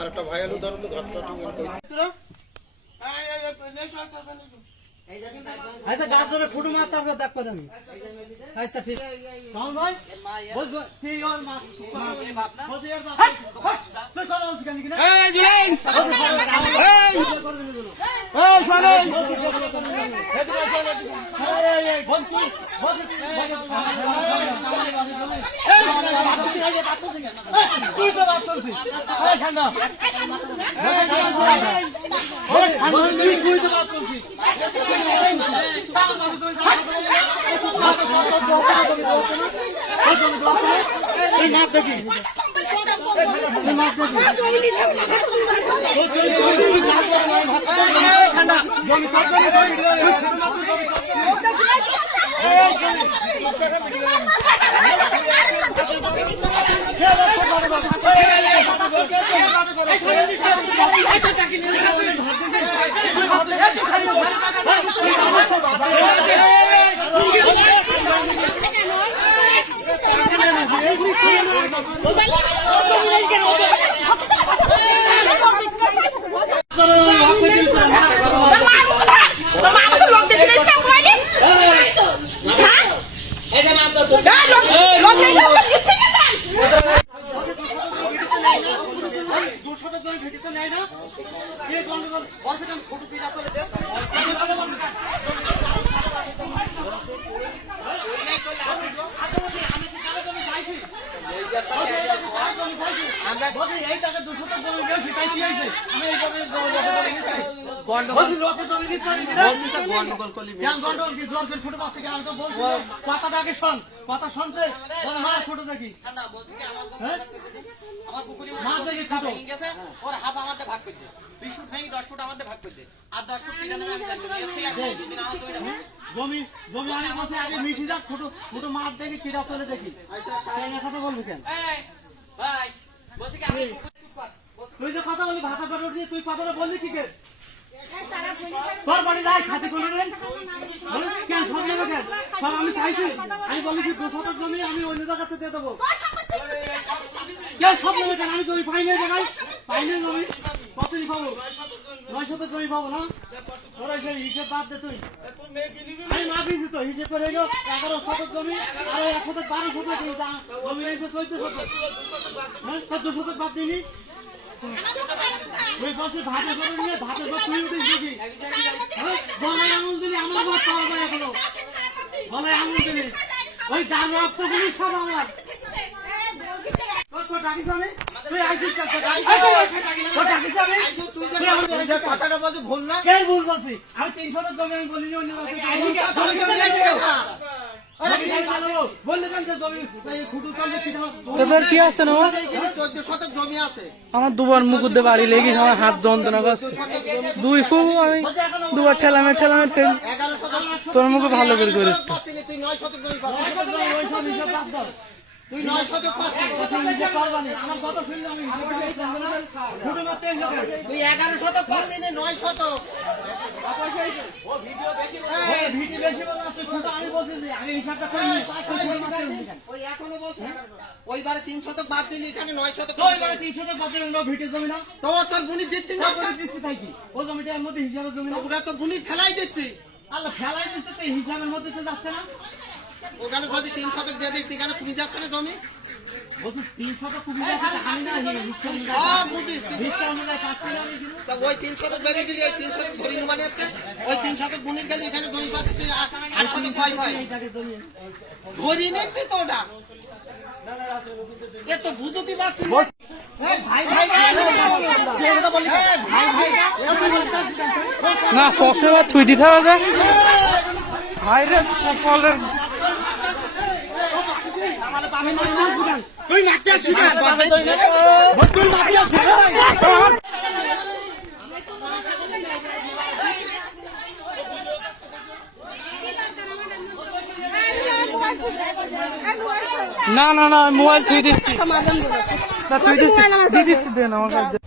আরেকটা ভাই আলু ধরো তো ঘরটা আচ্ছা গাছ ধরে ফুটু মার তারপর দেখ করে আমি আচ্ছা ঠিক কেমন ভাই বলবো তুই ওর মা বলছি এর বাপ তুই কথা বলছিস কেন কিনা এই জুলেন এই শোনেন বলছি তুই তো বাপ করছিস ঠান্ডা তুই তো বাপ করছিস মিঠি যাক ছোট ছোট মাছ দেখি কিরা চলে দেখি কথা বলবি কেন তুই যে কথা বলি ভাষা করে উঠলি তুই কথাটা বললি কি কে তোর বাড়ি যাই খাতে করে নেন কেন সব নেবে কেন সব আমি চাইছি আমি বলি কি 2 শতক জমি আমি অন্য জায়গাতে দিয়ে দেবো কেন সব নেবে কেন আমি জমি পাই না জায়গায় পাই না জমি কতই পাবো 9 শতক জমি পাবো না তোরা সেই হিসেব বাদ দে তুই আমি মাপিছি তো হিসেব করে এলো 11 শতক জমি আর 1 শতক 12 শতক জমি রয়েছে 14 শতক হ্যাঁ 2 শতক বাদ দিনি ওই বসে ভাতে করে নিয়ে ভাতে তুই উঠিস দেখি গলায় আঙুল দিলে আমার মত পাওয়া যায় এগুলো গলায় আঙুল দিলে ওই ডান রক্তগুলি সব আমার কথাটা বলছি ভুল না কে ভুল বলছি আমি 300 জমি আমি বলিনি অন্য আমার দুবার মুকুদ্দে বাড়ি লেগে আমার হাত যন্ত্রণা করছে দুই খুব আমি দুবার ঠেলামে তোর মুখে ভালো করে করিস তুই 9 শতক পাচ্ছিস আমার কত ফিরল আমি তুই 11 শতক পাচ্ছিস 9 শতক ভিডিও বেশি আমি বলতেছি আমি হিসাবটা ওই এখনো বলছি ওইবারে 3 শতক বাদ দিলি এখানে 9 শতক ওইবারে 3 শতক বাদ দিলি না ভিডিও জমি না তো তোর বুনি দিচ্ছিস না বুনি দিচ্ছিস তাই কি ও জমিটার মধ্যে হিসাবে জমি না ওটা তো বুনি ফেলাই দিচ্ছি আল্লাহ ফেলাই দিচ্ছে তো হিসাবের মধ্যে তো যাচ্ছে না ওখানে যদি 3 শতক দিয়ে দিস এখানে কুড়ি যাচ্ছে না জমি বলছি 3 শতক কুড়ি যাচ্ছে আমি না সব বুঝিস ভিক্ষা অনুযায়ী পাচ্ছি না আমি তো ওই 3 শতক বেরিয়ে দিলি এই 3 শতক ধরি মানে আছে ওই 3 শতক বুনির গেলে এখানে জমি পাচ্ছিস তুই 8 শতক পাই ভাই ধরি নিচ্ছি তো ওটা এ তো বুঝতে পারছিস ভাই ভাই না সবসময় থুই দিতে হবে ভাই রে কলের তুই নাটক শিখা তুই নাটক না না না মোবাইল থুই দিচ্ছি না থুই দিচ্ছি দিচ্ছি দেন আমার